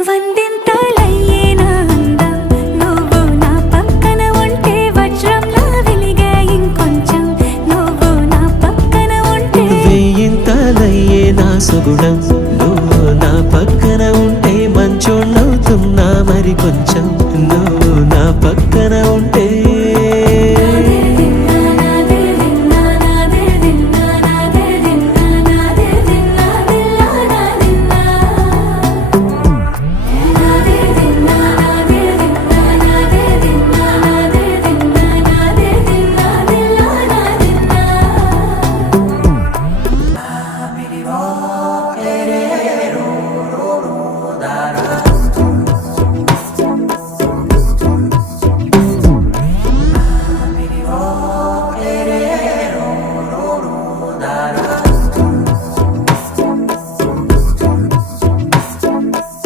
వందింతలయ్యేనా అందం నువ్వు నా పక్కన ఉంటే వజ్రంలా వెలిగే ఇంకొంచెం నువ్వు నా పక్కన ఉంటే వేయింతలయ్యేనా సుగుణం